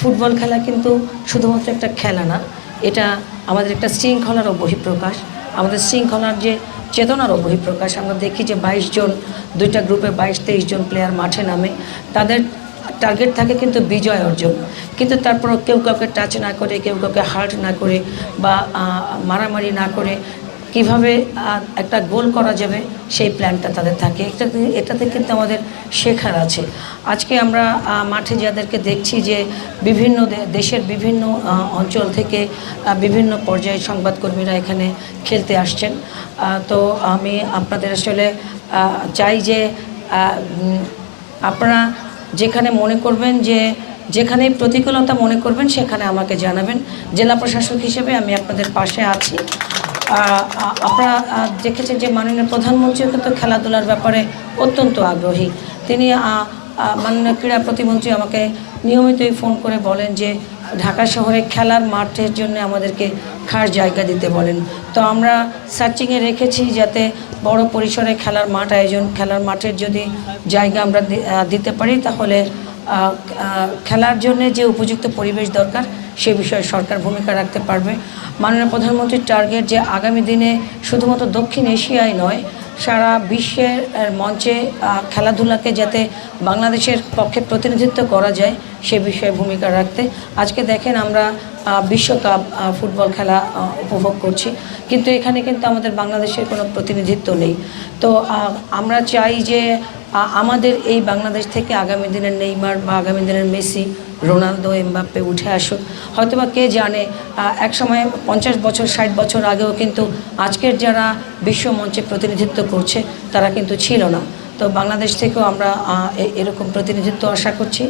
Football খেলা কিন্তু শুধুমাত্র একটা খেলা না, এটা আমাদের একটা শৃঙ্খলারও বহিঃপ্রকাশ, আমাদের শৃঙ্খলার যে চেতনারও বহিঃপ্রকাশ। আমরা দেখি যে 22 জন, দুইটা গ্রুপে 22-23 জন প্লেয়ার মাঠে নামে, তাদের টার্গেট থাকে কিন্তু বিজয় অর্জন, কিন্তু তারপরও কেউ কাউকে টাচ না করে, কেউ কাউকে হার্ট না করে বা মারামারি না করে কিভাবে একটা গোল করা যাবে সেই প্ল্যানটা তাদের থাকে। এটাতে কিন্তু আমাদের শেখার আছে। আজকে আমরা মাঠে যাদেরকে দেখছি যে বিভিন্ন দেশের বিভিন্ন অঞ্চল থেকে বিভিন্ন পর্যায়ে সংবাদকর্মীরা এখানে খেলতে আসছেন। তো আমি আপনাদের আসলে চাই যে আপনারা যেখানে মনে করবেন যে যেখানে প্রতিকূলতা মনে করবেন সেখানে আমাকে জানাবেন। জেলা প্রশাসক হিসেবে আমি আপনাদের পাশে আছি। আপনারা দেখেছেন যে মাননীয় প্রধানমন্ত্রীও কিন্তু খেলাধুলার ব্যাপারে অত্যন্ত আগ্রহী। তিনি মাননীয় ক্রীড়া প্রতিমন্ত্রী আমাকে নিয়মিতই ফোন করে বলেন যে ঢাকা শহরে খেলার মাঠের জন্য আমাদেরকে খাস জায়গা দিতে বলেন। তো আমরা সার্চিংয়ে রেখেছি যাতে বড় পরিসরে খেলার মাঠের যদি জায়গা আমরা দিতে পারি তাহলে খেলার জন্য যে উপযুক্ত পরিবেশ দরকার সে বিষয়ে সরকার ভূমিকা রাখতে পারবে। মাননীয় প্রধানমন্ত্রীর টার্গেট যে আগামী দিনে শুধুমাত্র দক্ষিণ এশিয়ায় নয়, সারা বিশ্বের মঞ্চে খেলাধুলাকে যাতে বাংলাদেশের পক্ষে প্রতিনিধিত্ব করা যায় সে বিষয়ে ভূমিকা রাখতে। আজকে দেখেন আমরা বিশ্বকাপ ফুটবল খেলা উপভোগ করছি, কিন্তু এখানে কিন্তু আমাদের বাংলাদেশের কোনো প্রতিনিধিত্ব নেই। তো আমরা চাই যে আমাদের এই বাংলাদেশ থেকে আগামী দিনের নেইমার বা আগামী দিনের মেসি, রোনালদো, এমবাপ্পে উঠে আসুক। হয়তোবা কে জানে একসময় 50 বছর 60 বছর আগেও কিন্তু আজকের যারা বিশ্ব মঞ্চে প্রতিনিধিত্ব করছে তারা কিন্তু ছিল না। তো বাংলাদেশ থেকেও আমরা এরকম প্রতিনিধিত্ব আশা করছি।